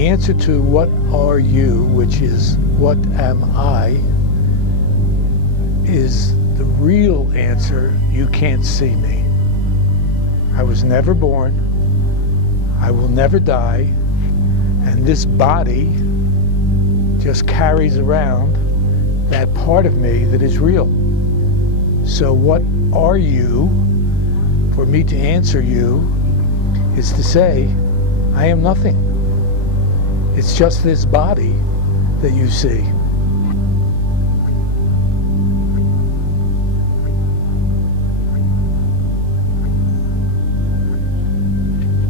the answer to what are you, which is what am I, is the real answer. You can't see me. I was never born. I will never die. And this body just carries around that part of me that is real. So what are you? For me to answer you is to say, I am nothing. It's just this body that you see.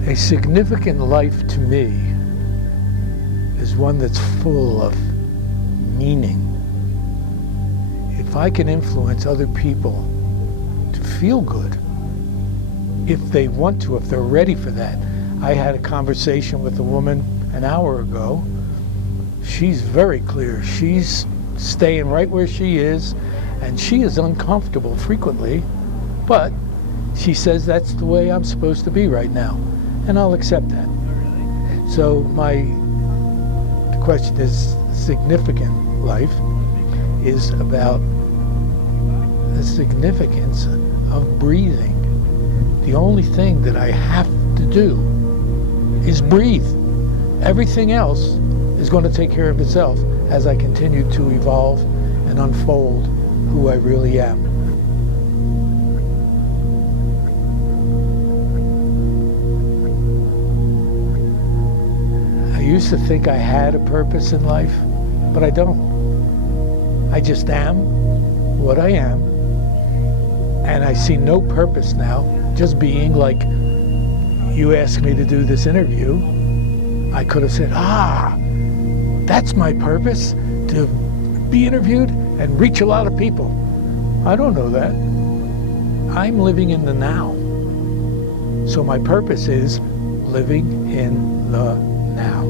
A significant life to me is one that's full of meaning. If I can influence other people to feel good, if they want to, if they're ready for that. I had a conversation with a woman an hour ago. She's very clear. She's staying right where she is, and she is uncomfortable frequently, but she says that's the way I'm supposed to be right now, and I'll accept that. So the question is, significant life is about the significance of breathing. The only thing that I have to do is breathe. Everything else is going to take care of itself as I continue to evolve and unfold who I really am. I used to think I had a purpose in life, but I don't. I just am what I am, and I see no purpose now. Just being, like you asked me to do this interview, I could have said, that's my purpose, to be interviewed and reach a lot of people. I don't know that. I'm living in the now. So my purpose is living in the now.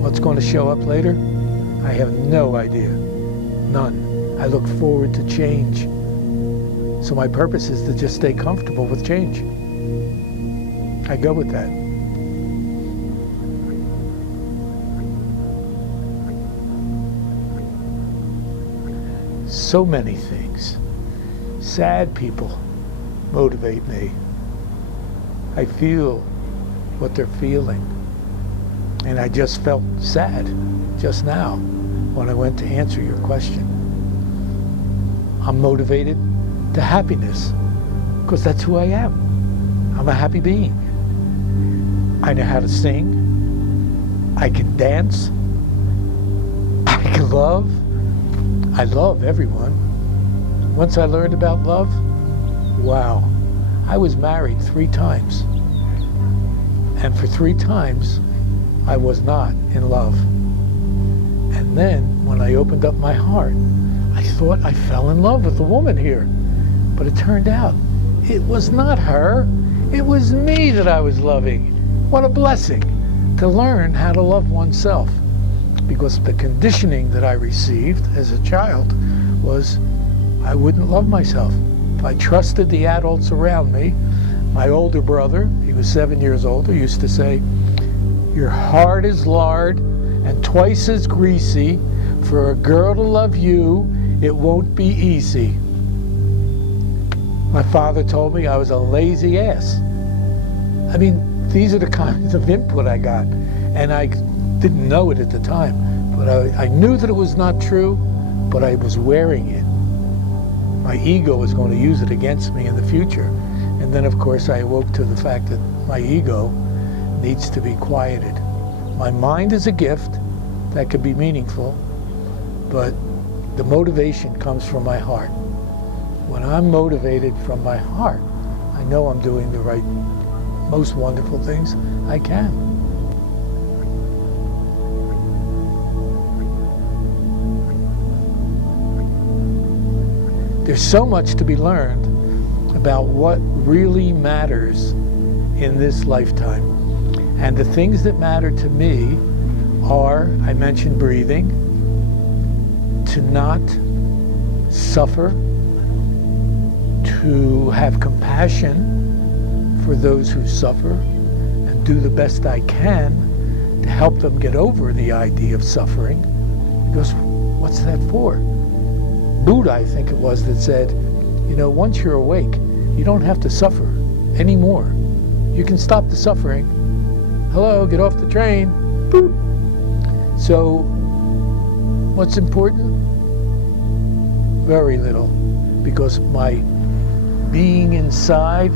What's going to show up later? I have no idea. None. I look forward to change. So my purpose is to just stay comfortable with change. I go with that. So many things. Sad people motivate me. I feel what they're feeling. And I just felt sad just now when I went to answer your question. I'm motivated to happiness, because that's who I am. I'm a happy being. I know how to sing. I can dance. I can love. I love everyone. Once I learned about love, wow. I was married 3 times. And for 3 times, I was not in love. And then, when I opened up my heart, I thought I fell in love with the woman here. But it turned out, it was not her. It was me that I was loving. What a blessing to learn how to love oneself. Because the conditioning that I received as a child was I wouldn't love myself. If I trusted the adults around me, my older brother, he was 7 years older, used to say, your heart is lard and twice as greasy. For a girl to love you, it won't be easy. My father told me I was a lazy ass. I mean, these are the kinds of input I got, and I didn't know it at the time, but I knew that it was not true, but I was wearing it. My ego was going to use it against me in the future. And then, of course, I awoke to the fact that my ego needs to be quieted. My mind is a gift that could be meaningful, but the motivation comes from my heart. When I'm motivated from my heart, I know I'm doing the right, most wonderful things I can. There's so much to be learned about what really matters in this lifetime. And the things that matter to me are, I mentioned breathing, to not suffer, to have compassion for those who suffer, and do the best I can to help them get over the idea of suffering. Because what's that for? Buddha, I think it was, that said, you know, once you're awake, you don't have to suffer anymore. You can stop the suffering. Hello, get off the train. Boop. So, what's important? Very little, because my being inside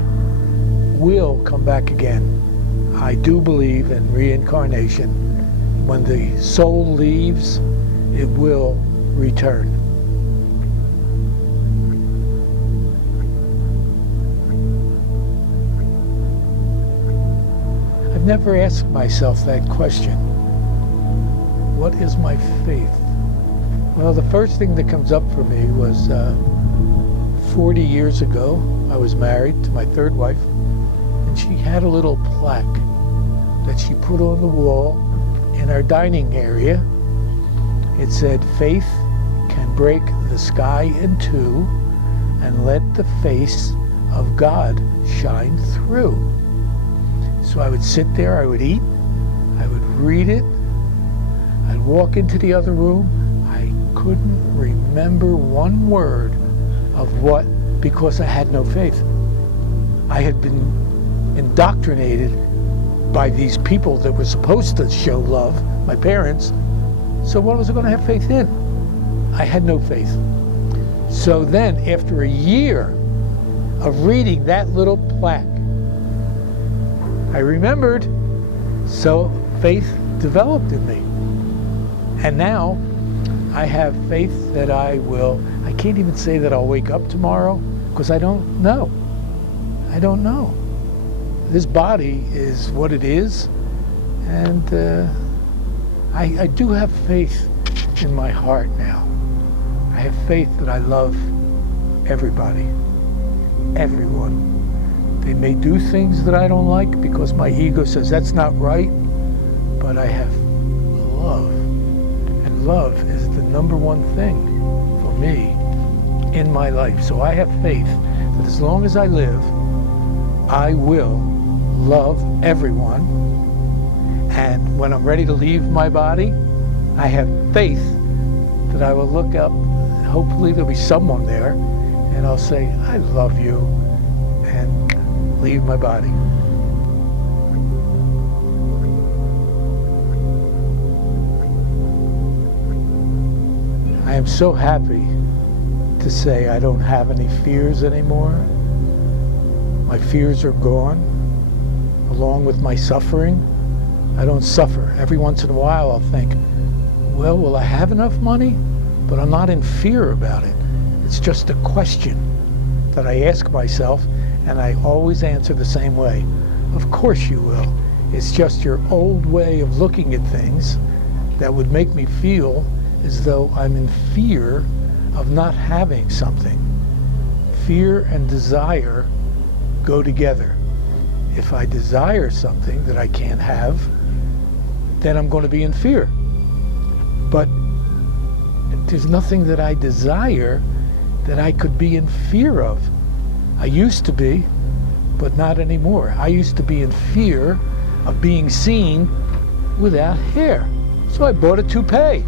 will come back again. I do believe in reincarnation. When the soul leaves, it will return. I've never asked myself that question. What is my faith? Well, the first thing that comes up for me was 40 years ago, I was married to my third wife, and she had a little plaque that she put on the wall in our dining area. It said, "Faith can break the sky in two and let the face of God shine through." So I would sit there, I would eat, I would read it, I'd walk into the other room. I couldn't remember one word of what, because I had no faith. I had been indoctrinated by these people that were supposed to show love, my parents. So what was I going to have faith in? I had no faith. So then, after a year of reading that little plaque, I remembered, so faith developed in me. And now I have faith that I can't even say that I'll wake up tomorrow, because I don't know. I don't know. This body is what it is, and I do have faith in my heart now. I have faith that I love everybody, everyone. They may do things that I don't like because my ego says that's not right, but I have love. And love is the number one thing for me in my life. So I have faith that as long as I live, I will love everyone. And when I'm ready to leave my body, I have faith that I will look up, hopefully there'll be someone there, and I'll say, "I love you," and leave my body. I am so happy to say I don't have any fears anymore. My fears are gone, along with my suffering. I don't suffer. Every once in a while I'll think, well, will I have enough money? But I'm not in fear about it. It's just a question that I ask myself, and I always answer the same way. Of course you will. It's just your old way of looking at things that would make me feel as though I'm in fear of not having something. Fear and desire go together. If I desire something that I can't have, then I'm going to be in fear. But there's nothing that I desire that I could be in fear of. I used to be, but not anymore. I used to be in fear of being seen without hair. So I bought a toupee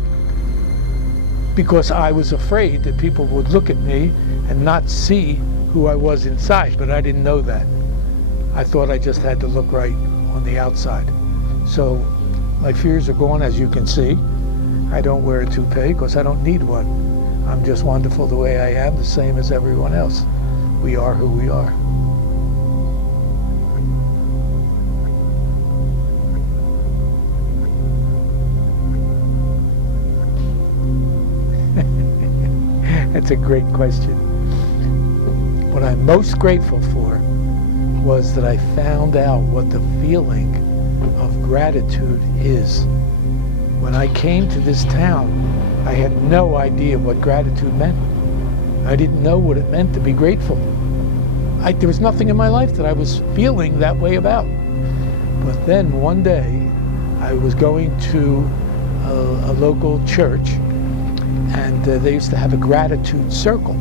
because I was afraid that people would look at me and not see who I was inside, but I didn't know that. I thought I just had to look right on the outside. So my fears are gone, as you can see. I don't wear a toupee because I don't need one. I'm just wonderful the way I am, the same as everyone else. We are who we are. That's a great question. What I'm most grateful for was that I found out what the feeling of gratitude is. When I came to this town, I had no idea what gratitude meant. I didn't know what it meant to be grateful. There was nothing in my life that I was feeling that way about. But then one day, I was going to a local church, and they used to have a gratitude circle.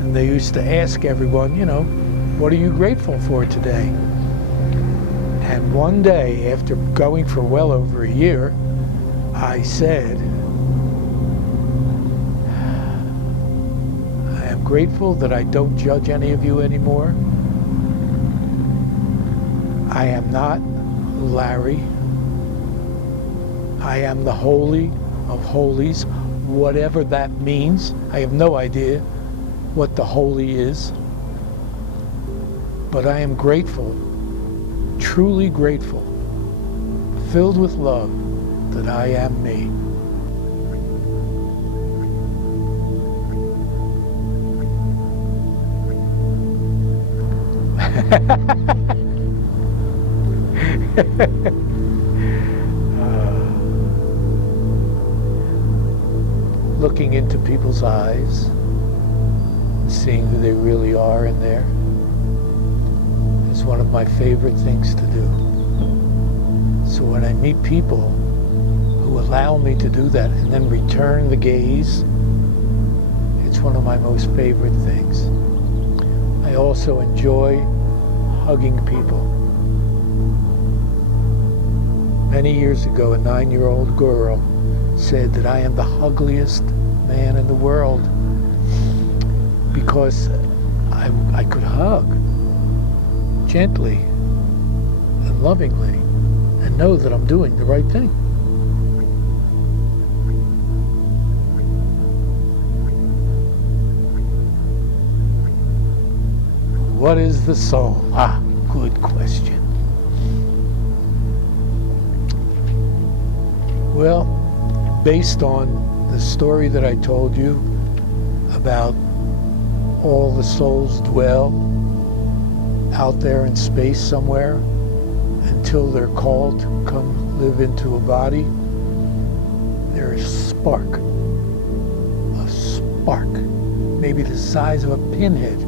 And they used to ask everyone, you know, what are you grateful for today? And one day, after going for well over a year, I said, I am grateful that I don't judge any of you anymore. I am not Larry. I am the Holy of Holies, whatever that means. I have no idea what the holy is. But I am grateful, truly grateful, filled with love, that I am me. Looking into people's eyes, seeing who they really are in there, is one of my favorite things to do. So when I meet people who allow me to do that and then return the gaze, it's one of my most favorite things. I also enjoy hugging people. Many years ago, a 9-year-old girl said that I am the ugliest man in the world because I could hug gently and lovingly and know that I'm doing the right thing. What is the soul? Good question. Well, based on the story that I told you about all the souls dwell out there in space somewhere until they're called to come live into a body, there is a spark, maybe the size of a pinhead,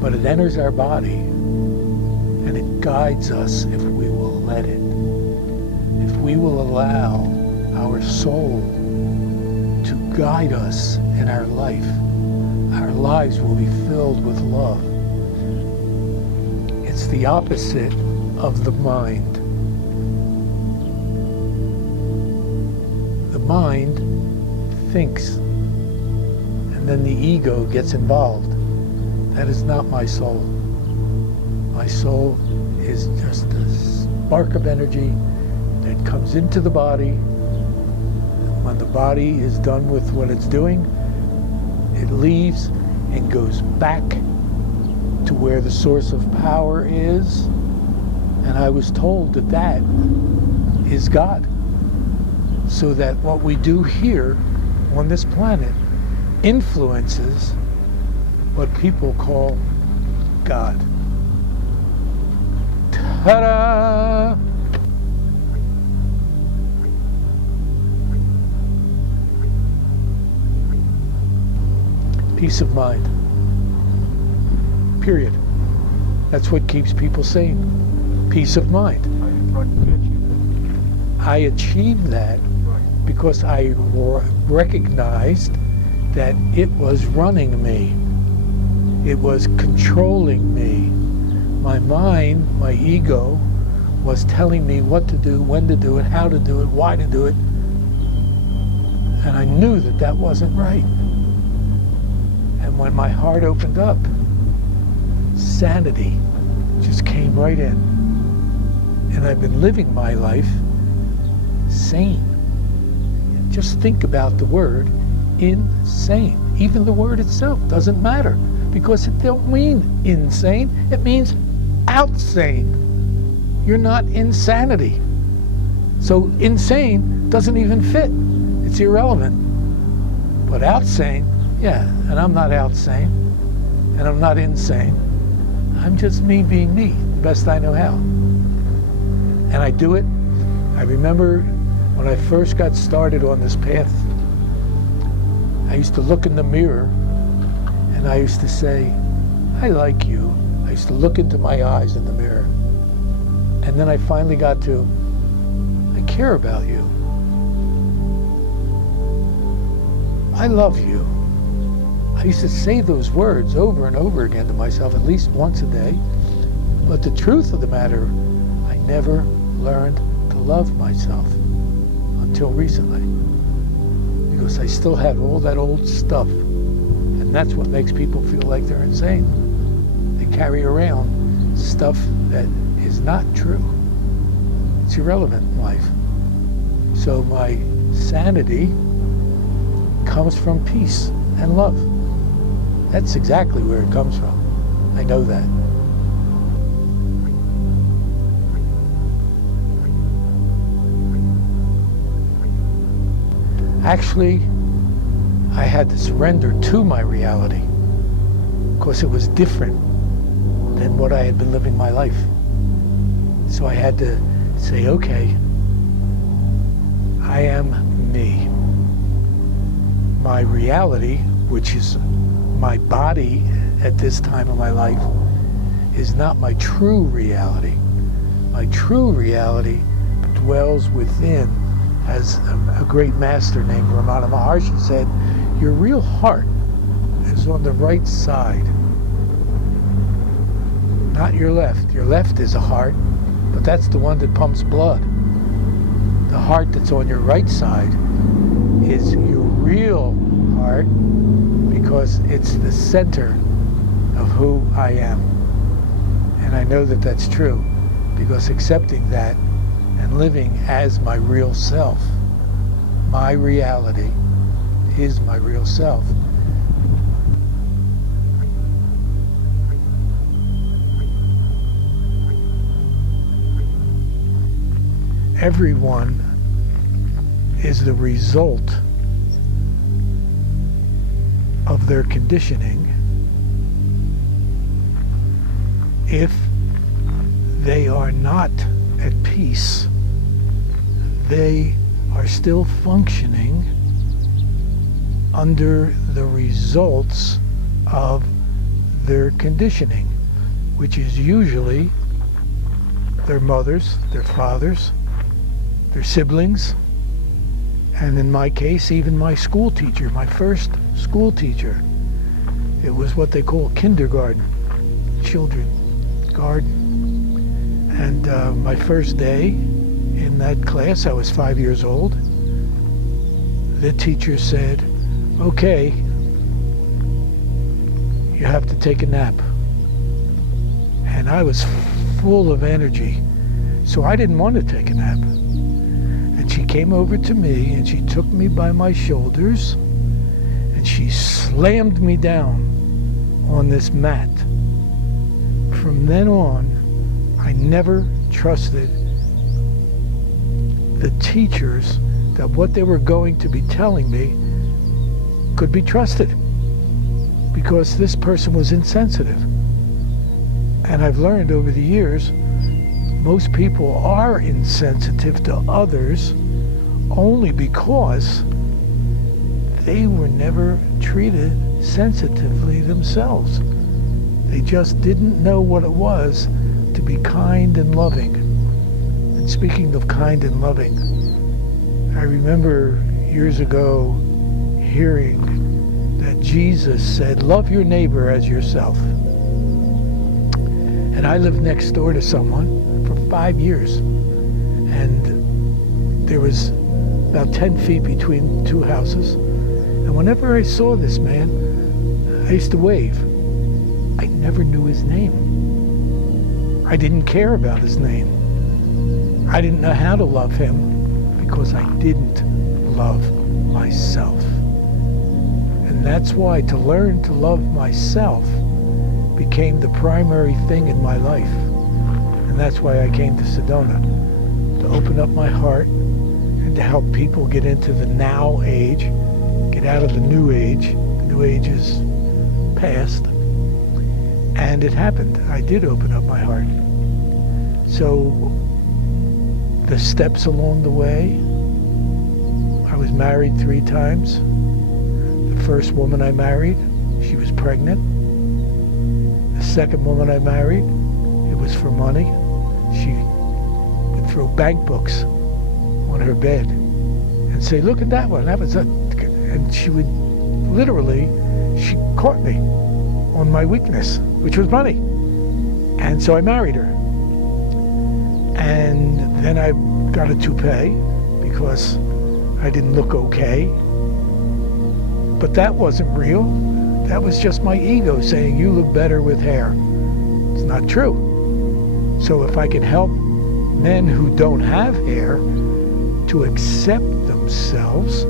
but it enters our body and it guides us if we will let it. If we will allow our soul to guide us in our life, our lives will be filled with love. It's the opposite of the mind. The mind thinks, and then the ego gets involved. That is not my soul. My soul is just a spark of energy that comes into the body. When the body is done with what it's doing, it leaves and goes back to where the source of power is. And I was told that that is God. So that what we do here on this planet influences what people call God. Ta-da! Peace of mind. Period. That's what keeps people sane. Peace of mind. I achieved that because I recognized that it was running me. It was controlling me. My mind, my ego, was telling me what to do, when to do it, how to do it, why to do it. And I knew that that wasn't right. And when my heart opened up, sanity just came right in. And I've been living my life sane. Just think about the word insane. Even the word itself doesn't matter because it don't mean insane. It means outsane. You're not insanity. So insane doesn't even fit. It's irrelevant. But outsane, yeah, and I'm not outsane, and I'm not insane. I'm just me being me, best I know how. And I do it. I remember when I first got started on this path, I used to look in the mirror and I used to say, I like you. I used to look into my eyes in the mirror. And then I finally got to, I care about you. I love you. I used to say those words over and over again to myself at least once a day. But the truth of the matter, I never learned to love myself until recently, because I still have all that old stuff, and that's what makes people feel like they're insane. They carry around stuff that is not true. It's irrelevant in life. So my sanity comes from peace and love. That's exactly where it comes from. I know that. Actually, I had to surrender to my reality because it was different than what I had been living my life. So I had to say, okay, I am me. My reality, which is my body at this time of my life, is not my true reality. My true reality dwells within, as a great master named Ramana Maharshi said, your real heart is on the right side, not your left. Your left is a heart, but that's the one that pumps blood. The heart that's on your right side is your real heart, because it's the center of who I am. And I know that that's true, because accepting that and living as my real self, my reality is my real self. Everyone is the result of their conditioning if they are not at peace. They are still functioning under the results of their conditioning, which is usually their mothers, their fathers, their siblings, and in my case, even my school teacher, my first school teacher. It was what they call kindergarten, children garden. And my first day in that class, I was 5 years old, the teacher said, okay, you have to take a nap. And I was full of energy, so I didn't want to take a nap. And she came over to me and she took me by my shoulders and she slammed me down on this mat. From then on, I never trusted the teachers that what they were going to be telling me could be trusted, because this person was insensitive. And I've learned over the years, most people are insensitive to others only because they were never treated sensitively themselves. They just didn't know what it was to be kind and loving. And speaking of kind and loving, I remember years ago hearing that Jesus said, love your neighbor as yourself. And I lived next door to someone for 5 years. And there was about 10 feet between two houses. And whenever I saw this man, I used to wave. I never knew his name. I didn't care about his name. I didn't know how to love him because I didn't love myself. And that's why to learn to love myself became the primary thing in my life. And that's why I came to Sedona, to open up my heart and to help people get into the now age, get out of the new age. The new age is past. And it happened. I did open up my heart. So the steps along the way, I was married 3 times. The first woman I married, she was pregnant. The second woman I married, it was for money. She would throw bank books on her bed and say, look at that one, that was a... And she would literally, she caught me on my weakness, which was money. And so I married her. And then I got a toupee because I didn't look okay. But that wasn't real. That was just my ego saying, you look better with hair. It's not true. So if I can help men who don't have hair to accept themselves,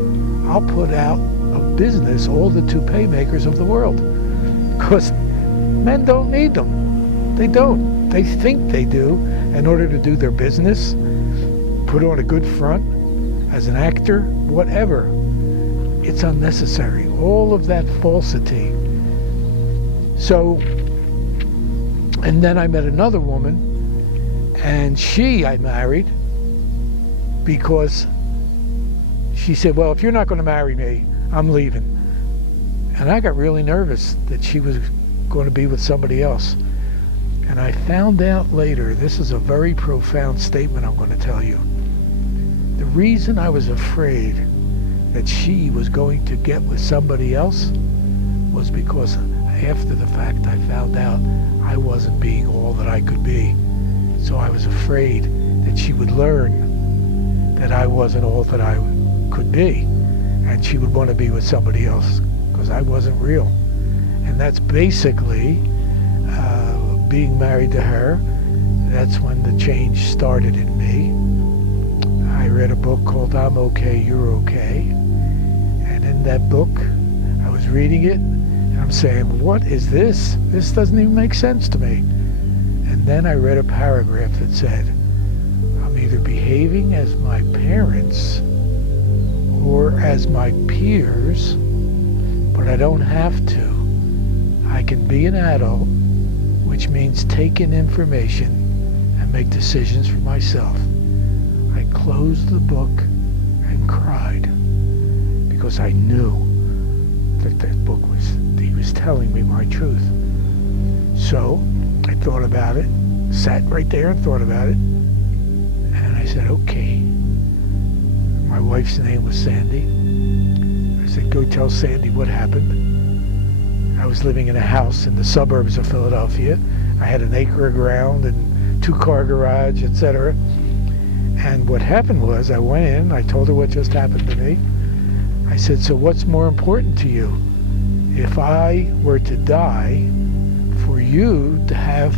I'll put out of business all the toupee makers of the world. Because men don't need them. They don't. They think they do in order to do their business, put on a good front, as an actor, whatever. It's unnecessary. All of that falsity. So, and then I met another woman, and I married because she said, well, if you're not going to marry me, I'm leaving. And I got really nervous that she was going to be with somebody else. And I found out later, this is a very profound statement I'm going to tell you. The reason I was afraid that she was going to get with somebody else was because after the fact I found out I wasn't being all that I could be. So I was afraid that she would learn that I wasn't all that I could be, and she would want to be with somebody else because I wasn't real. And that's basically being married to her. That's when the change started in me. I read a book called I'm Okay, You're Okay. And in that book, I was reading it, and I'm saying, what is this? This doesn't even make sense to me. And then I read a paragraph that said, I'm either behaving as my parents or as my peers, but I don't have to. I can be an adult, which means take in information and make decisions for myself. I closed the book and cried because I knew that book he was telling me my truth. So I thought about it, sat right there and thought about it, and I said, okay. My wife's name was Sandy. I said, go tell Sandy what happened. I was living in a house in the suburbs of Philadelphia. I had an acre of ground and 2-car garage, etc. And what happened was I went in, I told her what just happened to me. I said, so what's more important to you? If I were to die, for you to have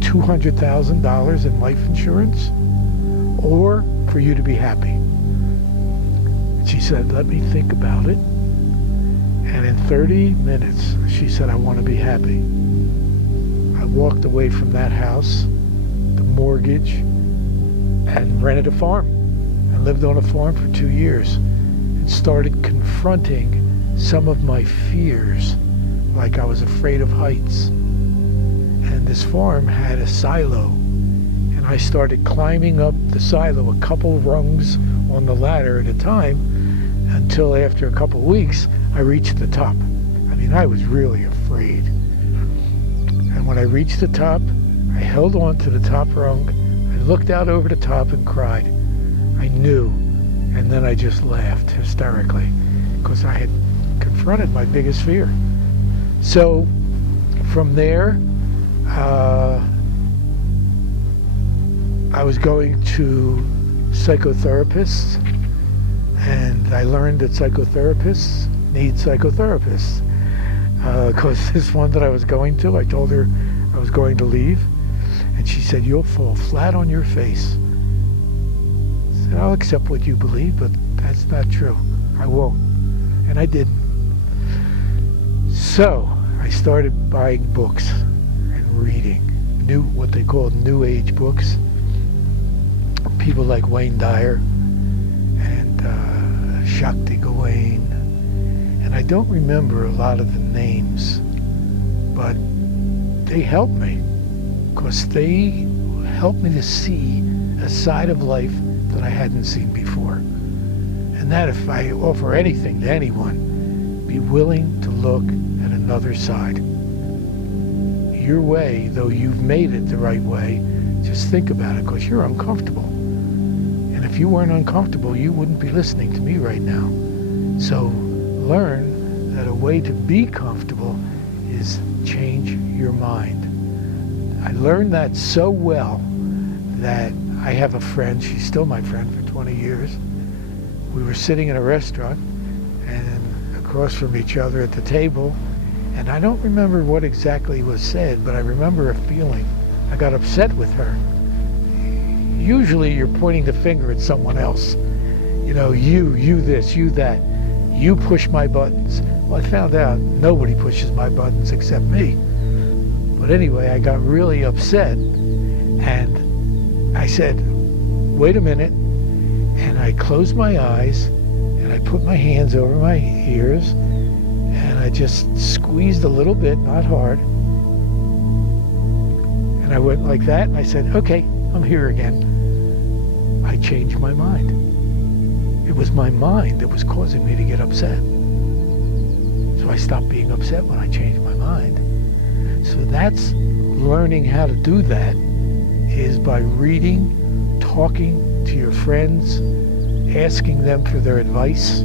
$200,000 in life insurance, or for you to be happy? She said, let me think about it. And in 30 minutes, she said, I want to be happy. I walked away from that house, the mortgage, and rented a farm. I lived on a farm for 2 years and started confronting some of my fears, like I was afraid of heights. And this farm had a silo, and I started climbing up the silo, a couple rungs on the ladder at a time, until after a couple weeks, I reached the top. I mean, I was really afraid. And when I reached the top, I held on to the top rung. I looked out over the top and cried. I knew. And then I just laughed hysterically because I had confronted my biggest fear. So from there, I was going to psychotherapists, and I learned that psychotherapists need psychotherapists. Because this one that I was going to, I told her I was going to leave, and she said, you'll fall flat on your face. I said, I'll accept what you believe, but that's not true. I won't. And I didn't. So I started buying books and reading what they call New Age books. People like Wayne Dyer and Shakti Gawain. And I don't remember a lot of the names, but they helped me because they helped me to see a side of life that I hadn't seen before. And that if I offer anything to anyone, be willing to look at another side. Your way, though you've made it the right way, just think about it because you're uncomfortable. And if you weren't uncomfortable, you wouldn't be listening to me right now. So learn that a way to be comfortable is change your mind. I learned that so well that I have a friend, she's still my friend for 20 years. We were sitting in a restaurant and across from each other at the table, and I don't remember what exactly was said, but I remember a feeling. I got upset with her. Usually you're pointing the finger at someone else. You know, you this, you that. You push my buttons. Well, I found out nobody pushes my buttons except me. But anyway, I got really upset, and I said, wait a minute, and I closed my eyes, and I put my hands over my ears, and I just squeezed a little bit, not hard, and I went like that, and I said, okay, I'm here again. I changed my mind. It was my mind that was causing me to get upset. So I stopped being upset when I changed my mind. So that's learning how to do that, is by reading, talking to your friends, asking them for their advice.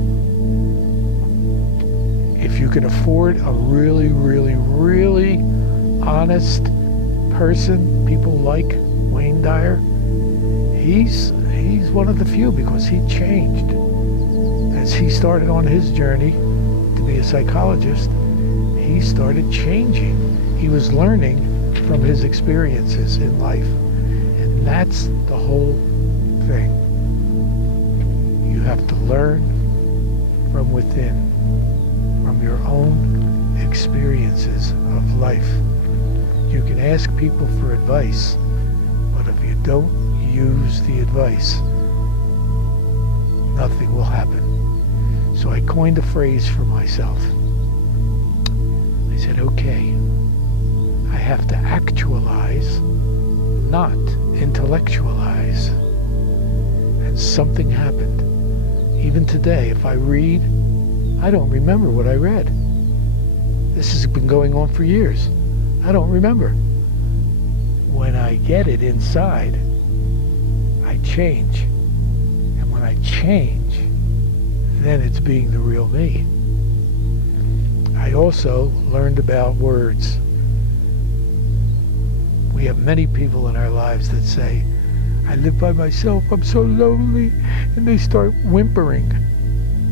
If you can afford a really, really, really honest person, people like Wayne Dyer, he's one of the few, because he changed. As he started on his journey to be a psychologist, he started changing. He was learning from his experiences in life. And that's the whole thing. You have to learn from within, from your own experiences of life. You can ask people for advice, but if you don't use the advice, nothing will happen. So I coined a phrase for myself. I said, okay, I have to actualize, not intellectualize. And something happened. Even today, if I read, I don't remember what I read. This has been going on for years. I don't remember. When I get it inside, I change. And when I change, then it's being the real me. I also learned about words. We have many people in our lives that say, I live by myself, I'm so lonely, and they start whimpering.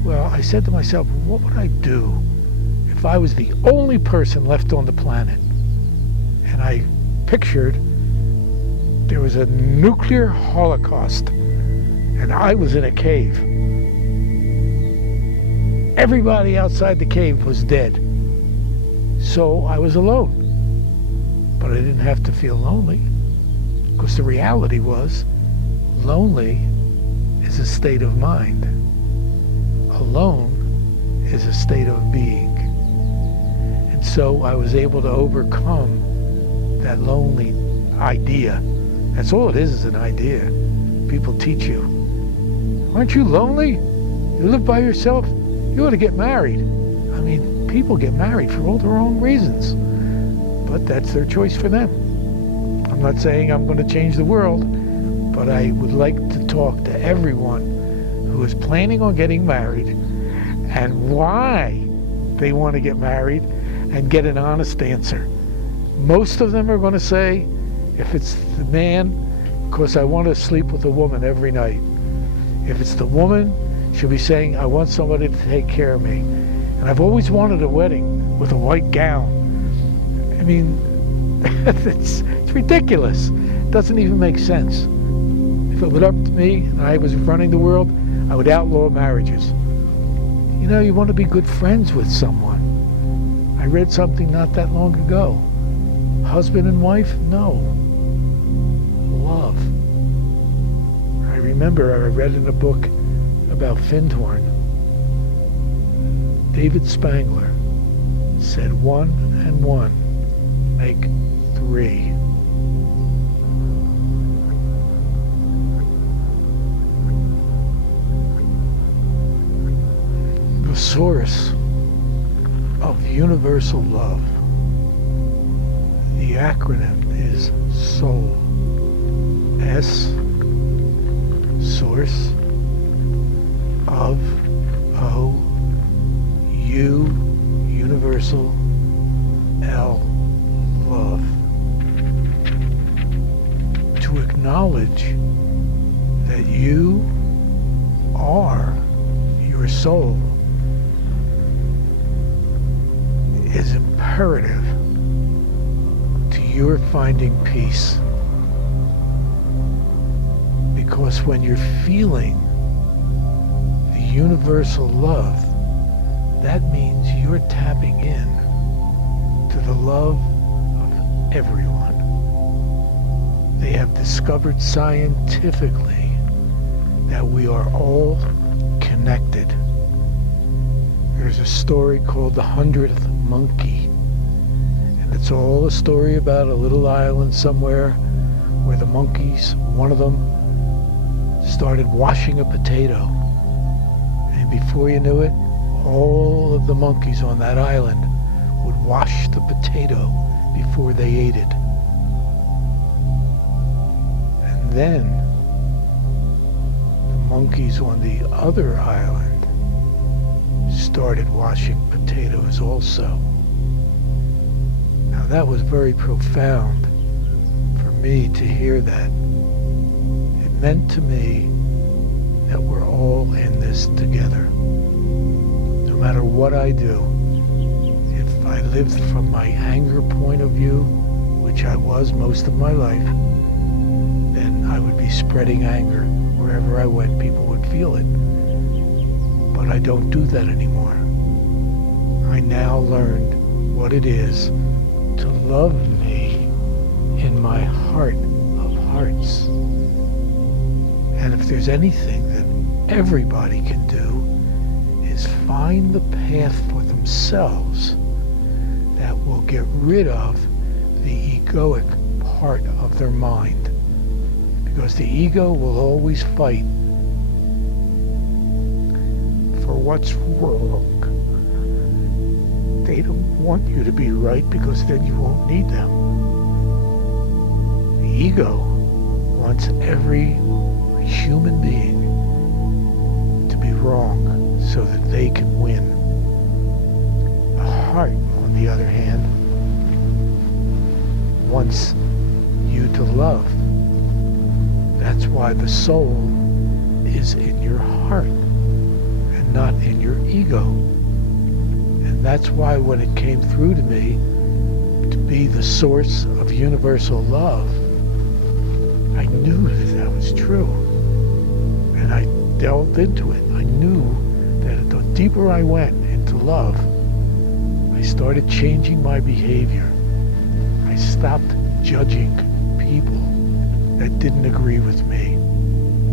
Well, I said to myself, what would I do if I was the only person left on the planet? And I pictured there was a nuclear holocaust, and I was in a cave. Everybody outside the cave was dead. So I was alone. But I didn't have to feel lonely, because the reality was, lonely is a state of mind. Alone is a state of being. And so I was able to overcome that lonely idea. That's all it is an idea. People teach you, aren't you lonely? You live by yourself? You ought to get married. I mean, people get married for all the wrong reasons. But that's their choice for them. I'm not saying I'm going to change the world, but I would like to talk to everyone who is planning on getting married and why they want to get married, and get an honest answer. Most of them are going to say, if it's the man, because I want to sleep with a woman every night. If it's the woman, she'll be saying, I want somebody to take care of me. And I've always wanted a wedding with a white gown. I mean, it's ridiculous. It doesn't even make sense. If it were up to me and I was running the world, I would outlaw marriages. You know, you want to be good friends with someone. I read something not that long ago. Husband and wife? No. Love. I remember I read in a book about Findhorn. David Spangler said 1 and 1 make 3. The source of universal love, the acronym is SOUL. S, source, of, O, U, universal, L, love. To acknowledge that you are your soul is imperative to your finding peace. Because when you're feeling the universal love, that means you're tapping in to the love of everyone. They have discovered scientifically that we are all connected. There's a story called The 100th Monkey, and it's all a story about a little island somewhere where the monkeys, one of them, started washing a potato, and before you knew it, all of the monkeys on that island would wash the potato before they ate it. And then the monkeys on the other island started washing potatoes also. Now that was very profound for me to hear that. It meant to me that we're all in this together. No matter what I do, if I lived from my anger point of view, which I was most of my life, then I would be spreading anger wherever I went. People would feel it. But I don't do that anymore. I now learned what it is to love me in my heart of hearts. And if there's anything that everybody can do, is find the path for themselves that will get rid of the egoic part of their mind. Because the ego will always fight for what's wrong. They don't want you to be right because then you won't need them. The ego wants every human being to be wrong so that they can win. The heart, on the other hand, wants you to love. That's why the soul is in your heart and not in your ego. And that's why when it came through to me to be the source of universal love, I knew that that was true. And I delved into it. I knew that the deeper I went into love, I started changing my behavior. I stopped judging people that didn't agree with me.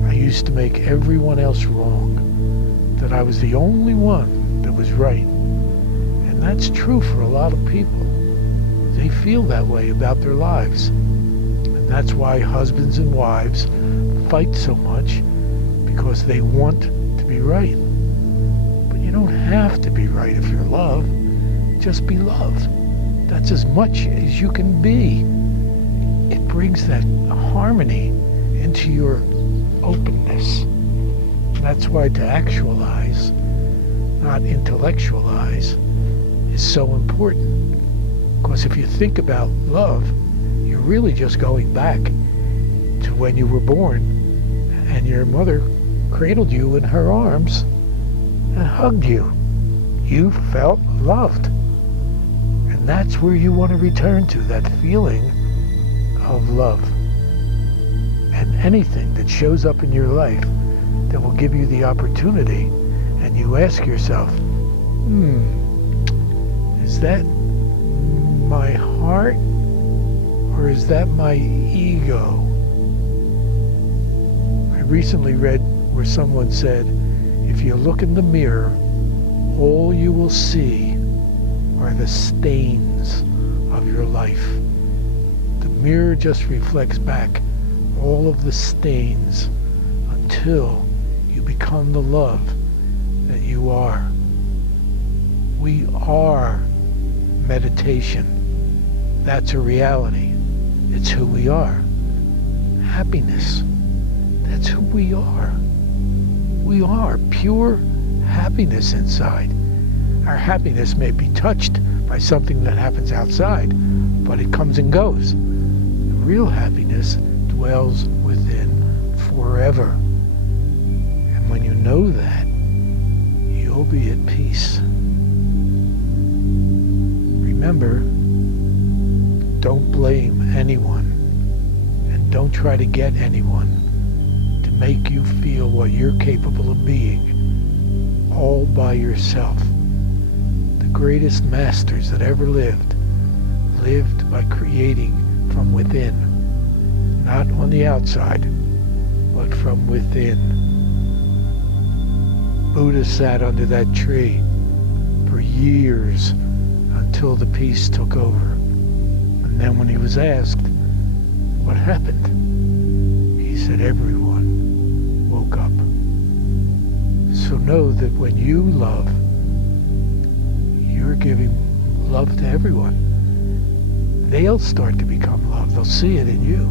I used to make everyone else wrong, that I was the only one that was right. And that's true for a lot of people. They feel that way about their lives. And that's why husbands and wives fight so much, because they want to be right. But you don't have to be right if you're loved. Just be loved. That's as much as you can be. It brings that harmony into your openness. That's why to actualize, not intellectualize, is so important. Because if you think about love, you're really just going back to when you were born and your mother cradled you in her arms and hugged you. You felt loved. And that's where you want to return to, that feeling of love. And anything that shows up in your life that will give you the opportunity, and you ask yourself, is that my heart or is that my ego? I recently read where someone said, if you look in the mirror, all you will see are the stains of your life. The mirror just reflects back all of the stains until you become the love that you are. We are meditation. That's a reality. It's who we are. Happiness. That's who we are. We are pure happiness inside. Our happiness may be touched by something that happens outside, but it comes and goes. The real happiness dwells within forever. know that, you'll be at peace. Remember, don't blame anyone, and don't try to get anyone to make you feel what you're capable of being all by yourself. The greatest masters that ever lived by creating from within, not on the outside, but from within. Buddha sat under that tree for years until the peace took over. And then when he was asked what happened, he said everyone woke up. So know that when you love, you're giving love to everyone. They'll start to become love. They'll see it in you.